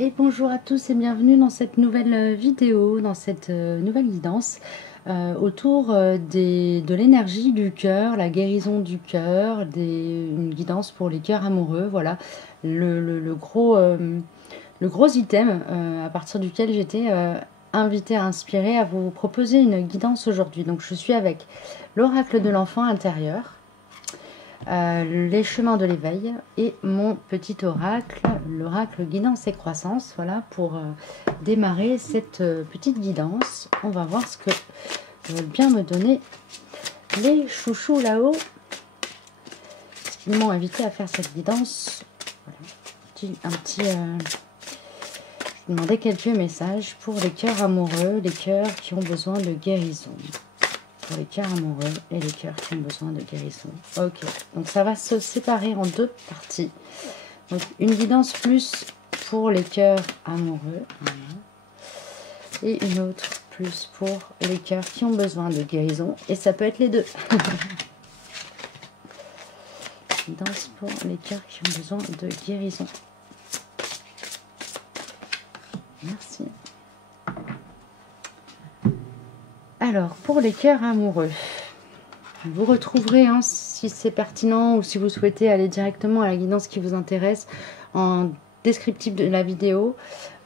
Et bonjour à tous et bienvenue dans cette nouvelle vidéo, dans cette nouvelle guidance autour de l'énergie du cœur, la guérison du cœur, une guidance pour les cœurs amoureux. Voilà le gros item à partir duquel j'étais invitée à inspirer, à vous proposer une guidance aujourd'hui. Donc je suis avec l'oracle de l'enfant intérieur. Les chemins de l'éveil et mon petit oracle, l'oracle guidance et croissance. Voilà pour démarrer cette petite guidance. On va voir ce que veulent bien me donner les chouchous là-haut. Ils m'ont invité à faire cette guidance. Voilà. Je demandais quelques messages pour les cœurs amoureux, les cœurs qui ont besoin de guérison. Pour les cœurs amoureux et les cœurs qui ont besoin de guérison. Ok, donc ça va se séparer en deux parties. Donc une guidance plus pour les cœurs amoureux. Voilà. Et une autre plus pour les cœurs qui ont besoin de guérison. Et ça peut être les deux. Guidance pour les cœurs qui ont besoin de guérison. Merci. Alors, pour les cœurs amoureux, vous retrouverez, hein, si c'est pertinent ou si vous souhaitez aller directement à la guidance qui vous intéresse, en descriptif de la vidéo,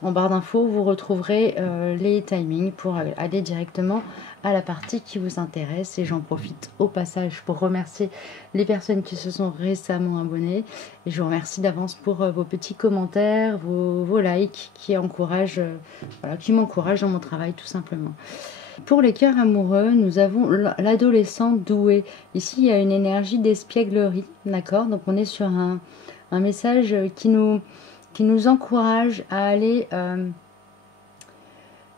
en barre d'infos, vous retrouverez les timings pour aller directement à la partie qui vous intéresse. Et j'en profite au passage pour remercier les personnes qui se sont récemment abonnées. Et je vous remercie d'avance pour vos petits commentaires, vos likes qui encouragent, voilà, qui m'encouragent dans mon travail tout simplement. Pour les cœurs amoureux, nous avons l'adolescent doué. Ici, il y a une énergie d'espièglerie, d'accord? Donc, on est sur un message qui nous encourage à aller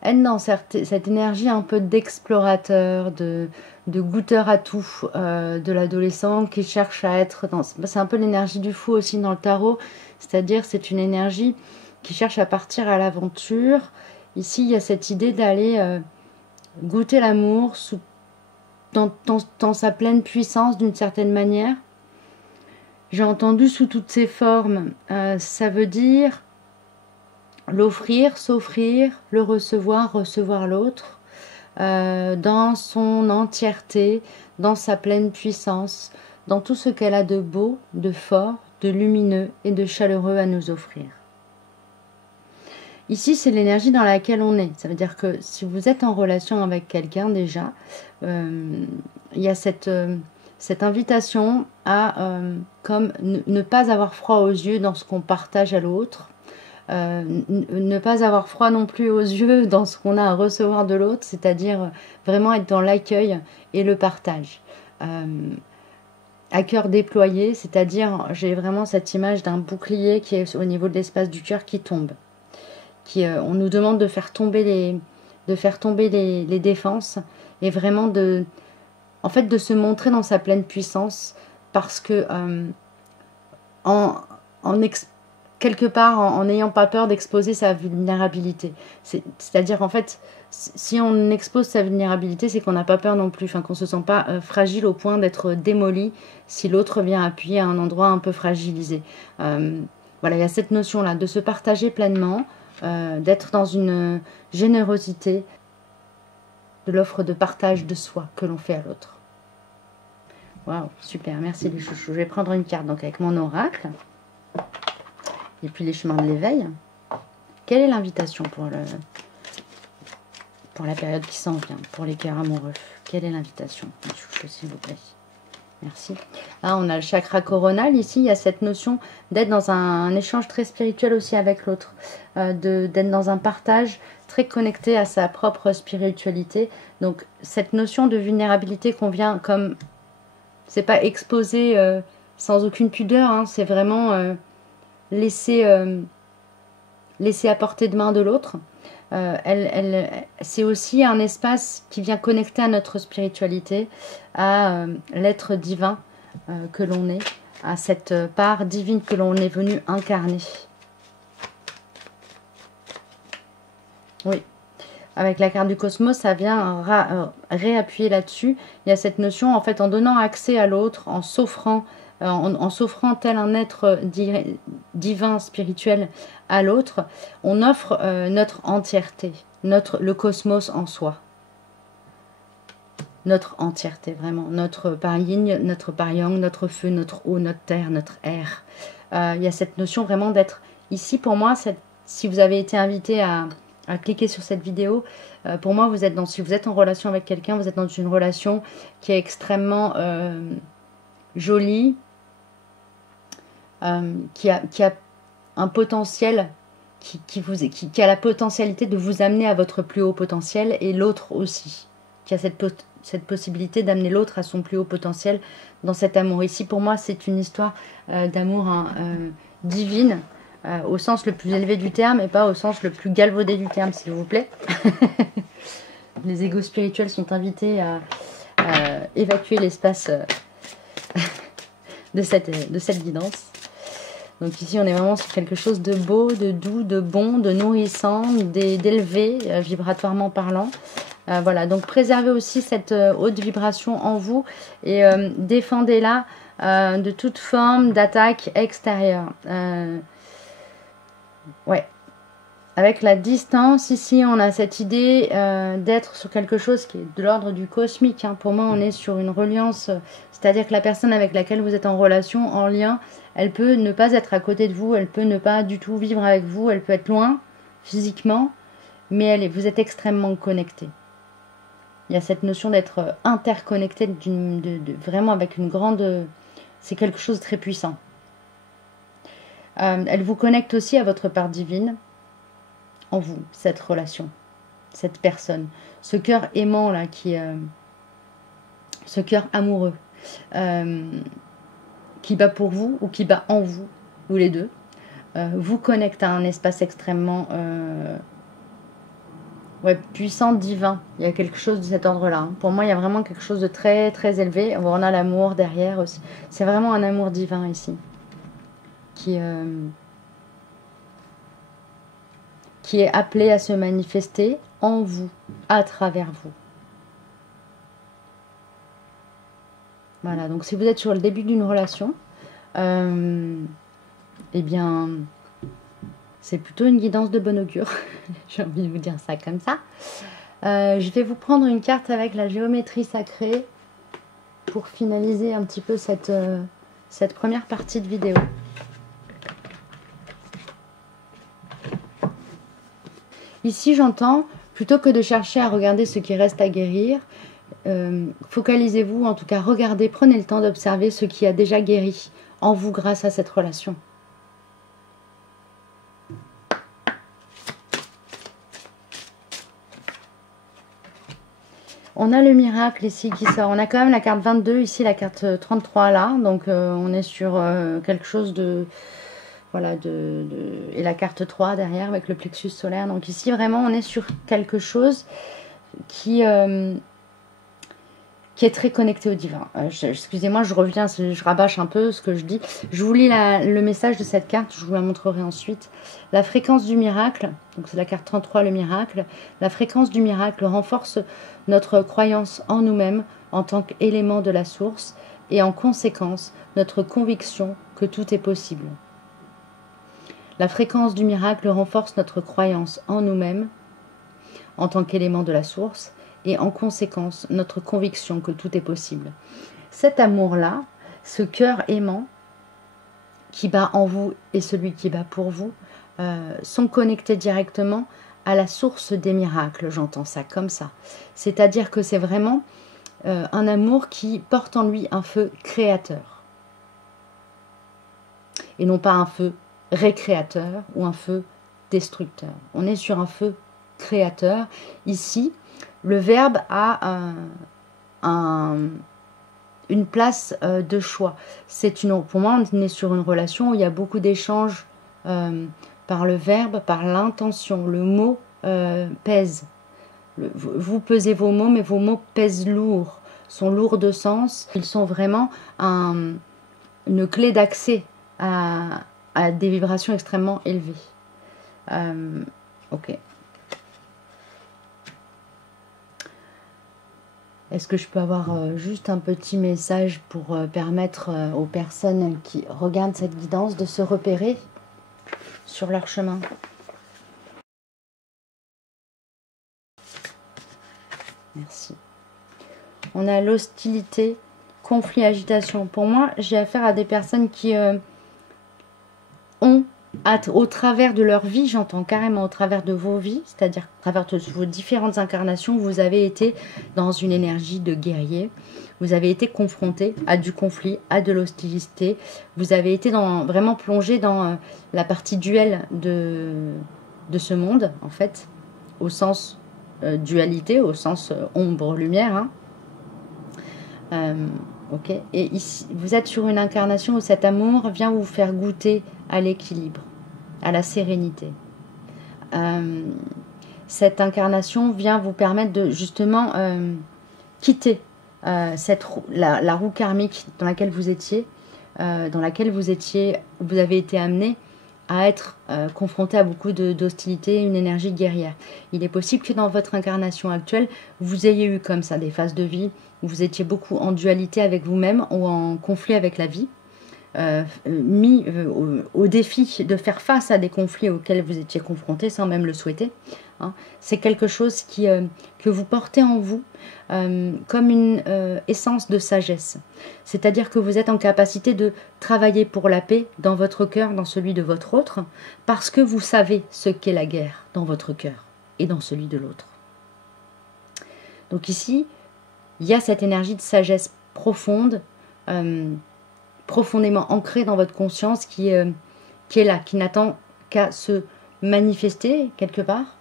être dans cette énergie un peu d'explorateur, de goûteur à tout, de l'adolescent qui cherche à être dans... C'est un peu l'énergie du fou aussi dans le tarot, c'est-à-dire c'est une énergie qui cherche à partir à l'aventure. Ici, il y a cette idée d'aller... goûter l'amour dans sa pleine puissance d'une certaine manière. J'ai entendu sous toutes ses formes. Ça veut dire l'offrir, s'offrir, le recevoir, recevoir l'autre, dans son entièreté, dans sa pleine puissance, dans tout ce qu'elle a de beau, de fort, de lumineux et de chaleureux à nous offrir. Ici, c'est l'énergie dans laquelle on est. Ça veut dire que si vous êtes en relation avec quelqu'un déjà, il y a cette invitation à comme ne pas avoir froid aux yeux dans ce qu'on partage à l'autre, ne pas avoir froid non plus aux yeux dans ce qu'on a à recevoir de l'autre, c'est-à-dire vraiment être dans l'accueil et le partage. À cœur déployé, c'est-à-dire j'ai vraiment cette image d'un bouclier qui est au niveau de l'espace du cœur qui tombe. On nous demande de faire tomber les défenses et vraiment de se montrer dans sa pleine puissance, parce que quelque part en n'ayant pas peur d'exposer sa vulnérabilité, c'est-à-dire en fait si on expose sa vulnérabilité, c'est qu'on n'a pas peur non plus, enfin qu'on se sent pas fragile au point d'être démoli si l'autre vient appuyer à un endroit un peu fragilisé. Voilà, il y a cette notion là de se partager pleinement, d'être dans une générosité de l'offre de partage de soi que l'on fait à l'autre. Waouh, super, merci les chouchous. Je vais prendre une carte donc avec mon oracle et puis les chemins de l'éveil. Quelle est l'invitation pour la période qui s'en vient, pour les cœurs amoureux? Quelle est l'invitation, les chouchous, s'il vous plaît? Merci. Là, on a le chakra coronal. Ici, il y a cette notion d'être dans un échange très spirituel aussi avec l'autre, d'être dans un partage très connecté à sa propre spiritualité. Donc, cette notion de vulnérabilité qu'on vient comme... C'est pas exposé sans aucune pudeur, hein, c'est vraiment laisser à portée de main de l'autre. C'est aussi un espace qui vient connecter à notre spiritualité, à l'être divin que l'on est, à cette part divine que l'on est venu incarner. Oui, avec la carte du cosmos, ça vient réappuyer là-dessus. Il y a cette notion, en fait, en donnant accès à l'autre, en s'offrant en s'offrant tel un être divin, spirituel à l'autre, on offre notre entièreté, le cosmos en soi. Notre entièreté, vraiment. Notre par yin, notre par yang, notre feu, notre eau, notre terre, notre air. Il y a cette notion vraiment d'être ici. Pour moi, si vous avez été invité à cliquer sur cette vidéo, pour moi, si vous êtes en relation avec quelqu'un, vous êtes dans une relation qui est extrêmement jolie, qui a un potentiel, qui a la potentialité de vous amener à votre plus haut potentiel, et l'autre aussi, qui a cette possibilité d'amener l'autre à son plus haut potentiel dans cet amour. Ici, pour moi, c'est une histoire d'amour divine, au sens le plus élevé du terme, et pas au sens le plus galvaudé du terme, s'il vous plaît. Les égos spirituels sont invités à évacuer l'espace de cette guidance. Donc ici, on est vraiment sur quelque chose de beau, de doux, de bon, de nourrissant, d'élevé, vibratoirement parlant. Voilà, donc préservez aussi cette haute vibration en vous et défendez-la de toute forme d'attaque extérieure. Ouais. Avec la distance, ici, on a cette idée d'être sur quelque chose qui est de l'ordre du cosmique. Hein. Pour moi, on est sur une reliance, c'est-à-dire que la personne avec laquelle vous êtes en relation, en lien, elle peut ne pas être à côté de vous, elle peut ne pas du tout vivre avec vous, elle peut être loin, physiquement, mais vous êtes extrêmement connectés. Il y a cette notion d'être interconnecté, vraiment avec une grande... C'est quelque chose de très puissant. Elle vous connecte aussi à votre part divine, en vous, cette relation, cette personne, ce cœur aimant là, ce cœur amoureux, qui bat pour vous ou qui bat en vous, ou les deux, vous connecte à un espace extrêmement puissant, divin. Il y a quelque chose de cet ordre-là. Hein. Pour moi, il y a vraiment quelque chose de très, très élevé. On a l'amour derrière aussi. C'est vraiment un amour divin ici, qui est appelé à se manifester en vous, à travers vous. Voilà, donc si vous êtes sur le début d'une relation, eh bien, c'est plutôt une guidance de bon augure. J'ai envie de vous dire ça comme ça. Je vais vous prendre une carte avec la géométrie sacrée pour finaliser un petit peu cette première partie de vidéo. Ici, j'entends, plutôt que de chercher à regarder ce qui reste à guérir, focalisez-vous, en tout cas, regardez, prenez le temps d'observer ce qui a déjà guéri en vous grâce à cette relation. On a le miracle ici qui sort. On a quand même la carte 22, ici la carte 33 là. Donc on est sur quelque chose de... Voilà, et la carte 3 derrière avec le plexus solaire. Donc ici vraiment on est sur quelque chose qui est très connecté au divin. Excusez-moi, je reviens, je rabâche un peu ce que je dis. Je vous lis le message de cette carte, je vous la montrerai ensuite. La fréquence du miracle, donc c'est la carte 33, le miracle. La fréquence du miracle renforce notre croyance en nous-mêmes en tant qu'élément de la source et en conséquence notre conviction que tout est possible. La fréquence du miracle renforce notre croyance en nous-mêmes en tant qu'élément de la source et en conséquence notre conviction que tout est possible. Cet amour-là, ce cœur aimant qui bat en vous et celui qui bat pour vous, sont connectés directement à la source des miracles, j'entends ça comme ça. C'est-à-dire que c'est vraiment un amour qui porte en lui un feu créateur. Et non pas un feu récréateur ou un feu destructeur. On est sur un feu créateur. Ici, le verbe a une place de choix. Pour moi, on est sur une relation où il y a beaucoup d'échanges par le verbe, par l'intention. Le mot pèse. Vous pesez vos mots, mais vos mots pèsent lourd, sont lourds de sens. Ils sont vraiment une clé d'accès à des vibrations extrêmement élevées. Ok. Est-ce que je peux avoir juste un petit message pour permettre aux personnes qui regardent cette guidance de se repérer sur leur chemin? Merci. On a l'hostilité, conflit, agitation. Pour moi, j'ai affaire à des personnes qui ont, au travers de leur vie, j'entends carrément au travers de vos vies, c'est-à-dire à travers de vos différentes incarnations, vous avez été dans une énergie de guerrier. Vous avez été confronté à du conflit, à de l'hostilité. Vous avez été vraiment plongé dans la partie duel de ce monde, en fait, au sens dualité, au sens ombre-lumière. Ok. Et ici, vous êtes sur une incarnation où cet amour vient vous faire goûter à l'équilibre, à la sérénité. Cette incarnation vient vous permettre de justement quitter la roue karmique dans laquelle vous étiez, vous avez été amené à être confronté à beaucoup d'hostilité, une énergie guerrière. Il est possible que dans votre incarnation actuelle, vous ayez eu comme ça des phases de vie où vous étiez beaucoup en dualité avec vous-même ou en conflit avec la vie, mis au défi de faire face à des conflits auxquels vous étiez confronté sans même le souhaiter. C'est quelque chose que vous portez en vous comme une essence de sagesse. C'est-à-dire que vous êtes en capacité de travailler pour la paix dans votre cœur, dans celui de votre autre, parce que vous savez ce qu'est la guerre dans votre cœur et dans celui de l'autre. Donc ici, il y a cette énergie de sagesse profonde, profondément ancrée dans votre conscience qui est là, qui n'attend qu'à se manifester quelque part.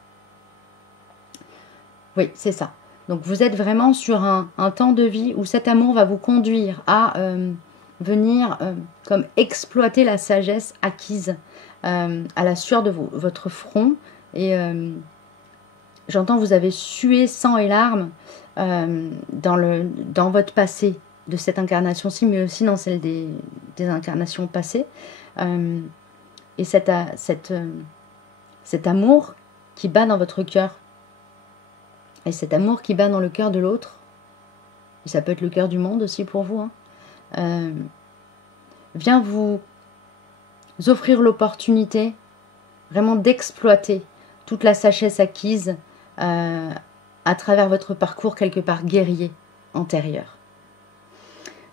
Oui, c'est ça. Donc vous êtes vraiment sur un temps de vie où cet amour va vous conduire à venir comme exploiter la sagesse acquise à la sueur de votre front. Et j'entends, vous avez sué sang et larmes dans votre passé de cette incarnation-ci, mais aussi dans celle des incarnations passées. Et cet amour qui bat dans votre cœur, et cet amour qui bat dans le cœur de l'autre, et ça peut être le cœur du monde aussi pour vous, vient vous offrir l'opportunité vraiment d'exploiter toute la sagesse acquise à travers votre parcours quelque part guerrier antérieur.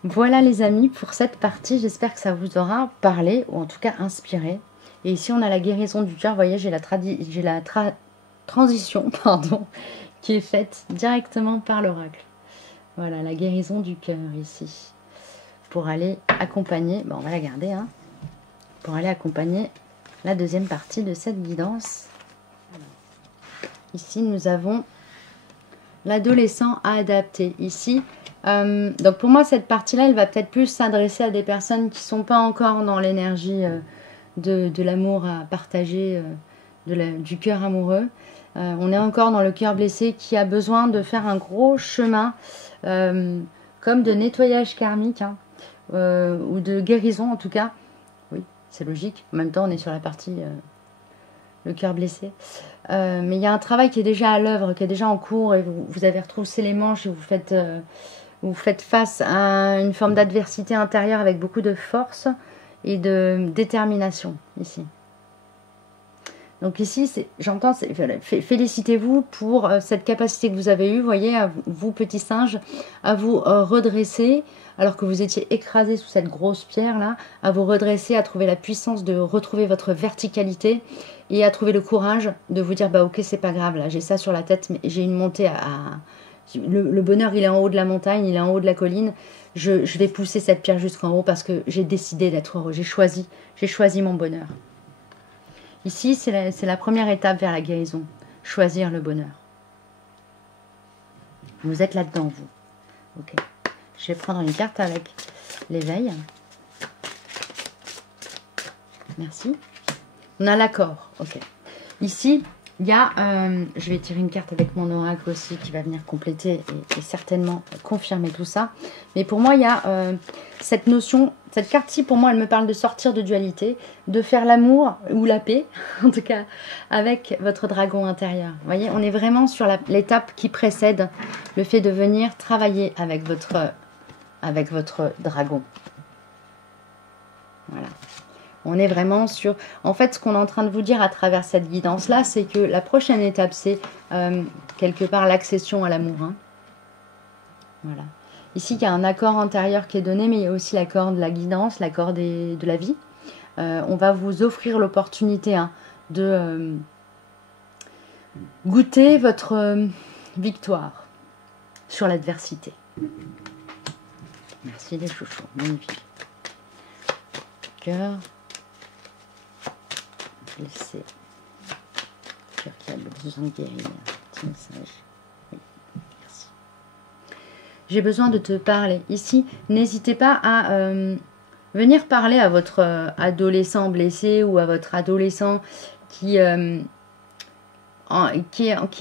Voilà les amis pour cette partie, j'espère que ça vous aura parlé ou en tout cas inspiré. Et ici on a la guérison du cœur, vous voyez j'ai la transition pardon, qui est faite directement par l'oracle. Voilà la guérison du cœur ici. Pour aller accompagner, bon on va la garder, pour aller accompagner la deuxième partie de cette guidance. Ici nous avons l'adolescent à adapter. Ici, donc pour moi cette partie-là, elle va peut-être plus s'adresser à des personnes qui ne sont pas encore dans l'énergie de l'amour à partager, du cœur amoureux. On est encore dans le cœur blessé qui a besoin de faire un gros chemin comme de nettoyage karmique ou de guérison en tout cas. Oui, c'est logique. En même temps, on est sur la partie le cœur blessé. Mais il y a un travail qui est déjà à l'œuvre, qui est déjà en cours et vous avez retroussé les manches et vous faites face à une forme d'adversité intérieure avec beaucoup de force et de détermination ici. Donc ici, j'entends, félicitez-vous pour cette capacité que vous avez eue, vous voyez, vous petits singes, à vous redresser, alors que vous étiez écrasé sous cette grosse pierre-là, à vous redresser, à trouver la puissance de retrouver votre verticalité et à trouver le courage de vous dire, bah ok, c'est pas grave, là, j'ai ça sur la tête, mais j'ai une montée le bonheur, il est en haut de la montagne, il est en haut de la colline, je vais pousser cette pierre jusqu'en haut parce que j'ai décidé d'être heureux, j'ai choisi mon bonheur. Ici, c'est la première étape vers la guérison. Choisir le bonheur. Vous êtes là-dedans, vous. Ok. Je vais prendre une carte avec l'éveil. Merci. On a l'accord. Ok. Ici, Il y a, je vais tirer une carte avec mon oracle aussi qui va venir compléter et certainement confirmer tout ça. Mais pour moi, il y a cette notion, cette carte-ci, pour moi, elle me parle de sortir de dualité, de faire l'amour ou la paix, en tout cas, avec votre dragon intérieur. Vous voyez, on est vraiment sur l'étape qui précède le fait de venir travailler avec votre dragon. Voilà. On est vraiment sur... En fait, ce qu'on est en train de vous dire à travers cette guidance-là, c'est que la prochaine étape, c'est quelque part l'accession à l'amour. Hein. Voilà. Ici, il y a un accord intérieur qui est donné, mais il y a aussi l'accord de la guidance, l'accord de la vie. On va vous offrir l'opportunité de goûter votre victoire sur l'adversité. Merci les chouchous, magnifique. Cœur. Laissez. Cœur qui a besoin de guérir. Petit message. Oui, merci. J'ai besoin de te parler. Ici, n'hésitez pas à venir parler à votre adolescent blessé ou à votre adolescent qui est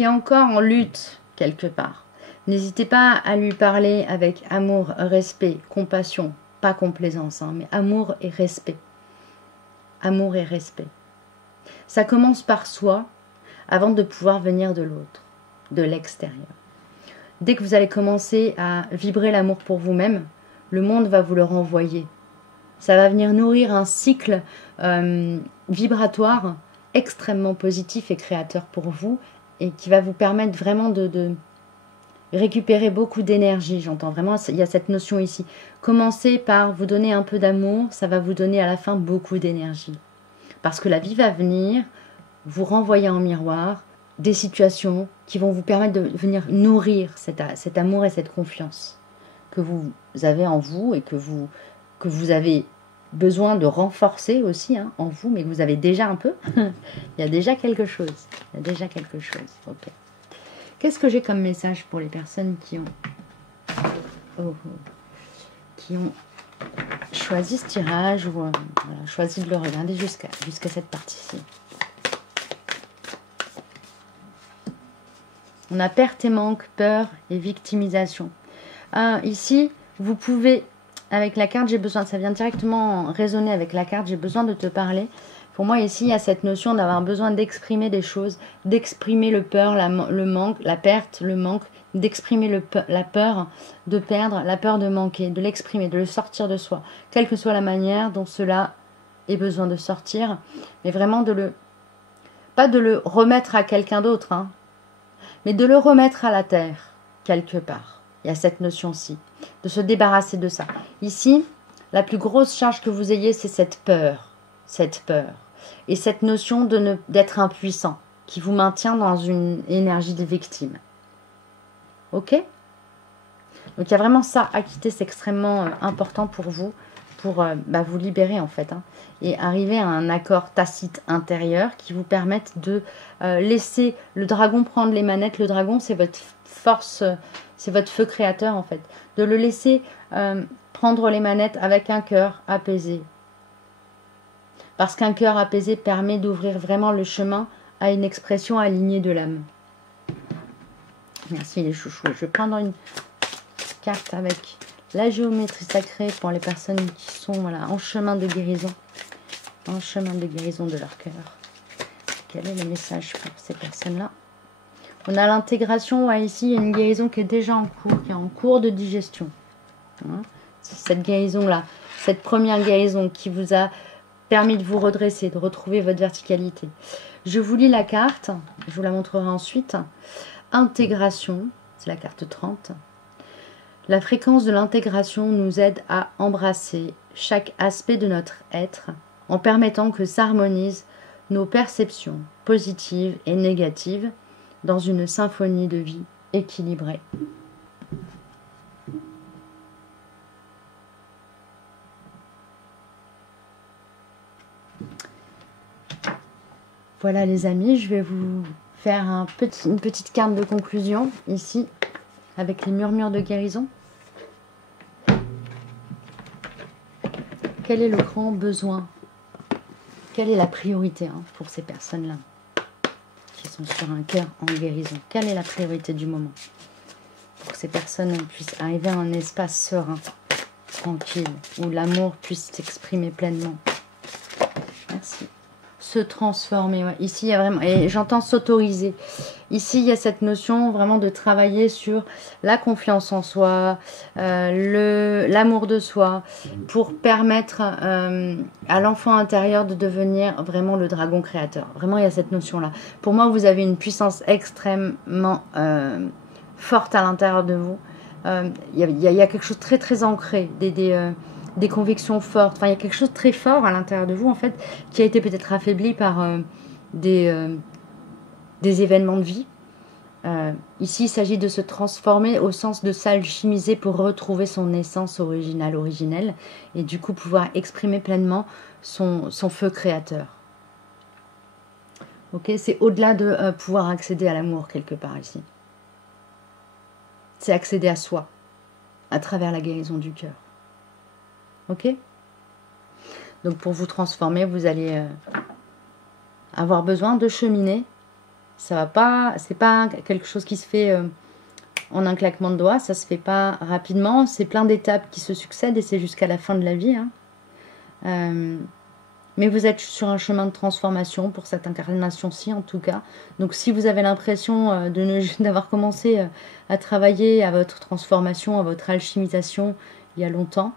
encore en lutte quelque part. N'hésitez pas à lui parler avec amour, respect, compassion, pas complaisance, hein, mais amour et respect. Amour et respect. Ça commence par soi avant de pouvoir venir de l'autre, de l'extérieur. Dès que vous allez commencer à vibrer l'amour pour vous-même, le monde va vous le renvoyer. Ça va venir nourrir un cycle vibratoire extrêmement positif et créateur pour vous et qui va vous permettre vraiment de récupérer beaucoup d'énergie. J'entends vraiment, il y a cette notion ici. Commencez par vous donner un peu d'amour, ça va vous donner à la fin beaucoup d'énergie. Parce que la vie va venir vous renvoyer en miroir des situations qui vont vous permettre de venir nourrir cet amour et cette confiance que vous avez en vous et que vous avez besoin de renforcer aussi hein, en vous, mais que vous avez déjà un peu. Il y a déjà quelque chose. Il y a déjà quelque chose. Ok. Qu'est-ce que j'ai comme message pour les personnes qui ont choisi ce tirage ou voilà, choisi de le regarder jusqu'à cette partie-ci. On a perte et manque, peur et victimisation. Ici, vous pouvez, avec la carte, j'ai besoin, ça vient directement résonner avec la carte, j'ai besoin de te parler. Pour moi, ici, il y a cette notion d'avoir besoin d'exprimer des choses, d'exprimer le peur, le manque, la perte, le manque, d'exprimer la peur de perdre, la peur de manquer, de l'exprimer, de le sortir de soi, quelle que soit la manière dont cela ait besoin de sortir, mais vraiment pas de le remettre à quelqu'un d'autre, hein, mais de le remettre à la terre, quelque part. Il y a cette notion-ci, de se débarrasser de ça. Ici, la plus grosse charge que vous ayez, c'est cette peur. Et cette notion d'être impuissant, qui vous maintient dans une énergie de victime. Ok? Donc il y a vraiment ça à quitter, c'est extrêmement important pour vous, pour vous libérer en fait, hein, et arriver à un accord tacite intérieur qui vous permette de laisser le dragon prendre les manettes. Le dragon, c'est votre force, c'est votre feu créateur en fait. De le laisser prendre les manettes avec un cœur apaisé. Parce qu'un cœur apaisé permet d'ouvrir vraiment le chemin à une expression alignée de l'âme. Merci les chouchous. Je vais prendre une carte avec la géométrie sacrée pour les personnes qui sont voilà, en chemin de guérison. En chemin de guérison de leur cœur. Quel est le message pour ces personnes-là? On a l'intégration. Ouais, ici, il y a une guérison qui est déjà en cours, qui est en cours de digestion. Hein, cette guérison-là, cette première guérison qui vous a permis de vous redresser, de retrouver votre verticalité. Je vous lis la carte, je vous la montrerai ensuite. Intégration, c'est la carte 30. La fréquence de l'intégration nous aide à embrasser chaque aspect de notre être en permettant que s'harmonisent nos perceptions positives et négatives dans une symphonie de vie équilibrée. Voilà les amis, je vais vous faire une petite carte de conclusion ici avec les murmures de guérison. Quel est le grand besoin? Quelle est la priorité pour ces personnes-là? qui sont sur un cœur en guérison. Quelle est la priorité du moment pour que ces personnes puissent arriver à un espace serein, tranquille, où l'amour puisse s'exprimer pleinement? Merci. Se transformer, ouais. Ici, il y a vraiment, et j'entends s'autoriser. Ici, il y a cette notion vraiment de travailler sur la confiance en soi, l'amour de soi, pour permettre à l'enfant intérieur de devenir vraiment le dragon créateur. Vraiment, il y a cette notion-là. Pour moi, vous avez une puissance extrêmement forte à l'intérieur de vous. Il y a quelque chose de très, très ancré, des convictions fortes. Enfin, il y a quelque chose de très fort à l'intérieur de vous, en fait, qui a été peut-être affaibli par des événements de vie. Ici, il s'agit de se transformer au sens de s'alchimiser pour retrouver son essence originelle, et du coup pouvoir exprimer pleinement son feu créateur. Ok, c'est au-delà de pouvoir accéder à l'amour quelque part ici. C'est accéder à soi, à travers la guérison du cœur. Ok? Donc pour vous transformer, vous allez avoir besoin de cheminer. Ça va pas, c'est pas quelque chose qui se fait en un claquement de doigts, ça se fait pas rapidement. C'est plein d'étapes qui se succèdent et c'est jusqu'à la fin de la vie. Mais vous êtes sur un chemin de transformation pour cette incarnation-ci en tout cas. Donc si vous avez l'impression d'avoir commencé à travailler à votre transformation, à votre alchimisation il y a longtemps,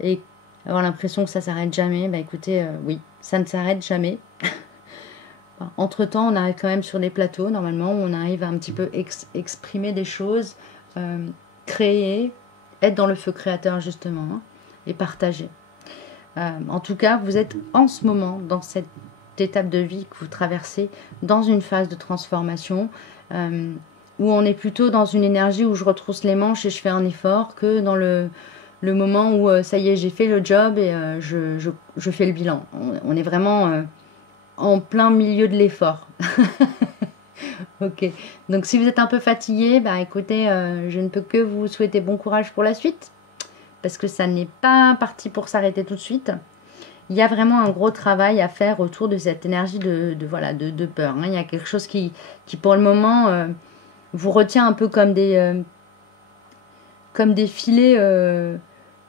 et avoir l'impression que ça s'arrête jamais, bah écoutez, oui, ça ne s'arrête jamais. Entre-temps, on arrive quand même sur des plateaux, normalement, où on arrive à un petit peu exprimer des choses, créer, être dans le feu créateur, justement, et partager. En tout cas, vous êtes en ce moment, dans cette étape de vie que vous traversez, dans une phase de transformation, où on est plutôt dans une énergie où je retrousse les manches et je fais un effort, que dans le moment où, ça y est, j'ai fait le job et je fais le bilan. On est vraiment en plein milieu de l'effort. Ok, donc si vous êtes un peu fatigué, bah écoutez, je ne peux que vous souhaiter bon courage pour la suite, parce que ça n'est pas parti pour s'arrêter tout de suite. Il y a vraiment un gros travail à faire autour de cette énergie de peur. Il y a quelque chose qui pour le moment, vous retient un peu comme des filets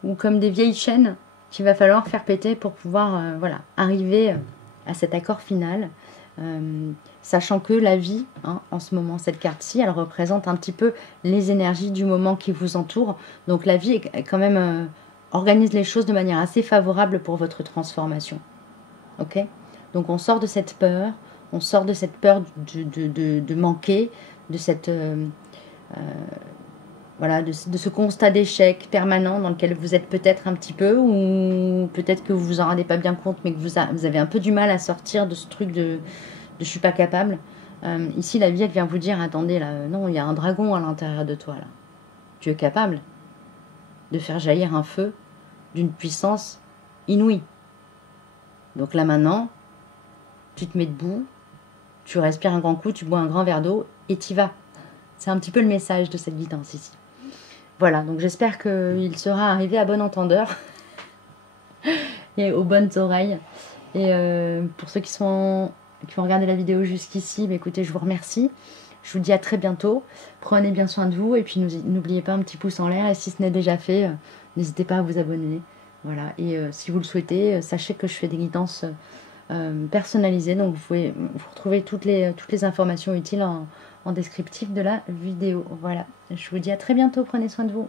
ou comme des vieilles chaînes qu'il va falloir faire péter pour pouvoir arriver à cet accord final. Sachant que la vie, en ce moment, cette carte-ci, elle représente un petit peu les énergies du moment qui vous entoure. Donc la vie est quand même organise les choses de manière assez favorable pour votre transformation. Ok? Donc on sort de cette peur, de manquer, de cette de ce constat d'échec permanent dans lequel vous êtes peut-être un petit peu, ou peut-être que vous vous en rendez pas bien compte, mais que vous avez un peu du mal à sortir de ce truc de je suis pas capable. Ici, la vie, elle vient vous dire, attendez, là, non, il y a un dragon à l'intérieur de toi, là. Tu es capable de faire jaillir un feu d'une puissance inouïe. Donc là, maintenant, tu te mets debout, tu respires un grand coup, tu bois un grand verre d'eau, et t'y vas. C'est un petit peu le message de cette guidance ici. Voilà, donc j'espère qu'il sera arrivé à bon entendeur et aux bonnes oreilles. Et pour ceux qui vont regarder la vidéo jusqu'ici, bah écoutez, je vous remercie. Je vous dis à très bientôt. Prenez bien soin de vous et puis n'oubliez pas un petit pouce en l'air. Et si ce n'est déjà fait, n'hésitez pas à vous abonner. Voilà. Et si vous le souhaitez, sachez que je fais des guidances personnalisées. Donc vous pouvez retrouver toutes les informations utiles en descriptif de la vidéo. Voilà. Je vous dis à très bientôt. Prenez soin de vous.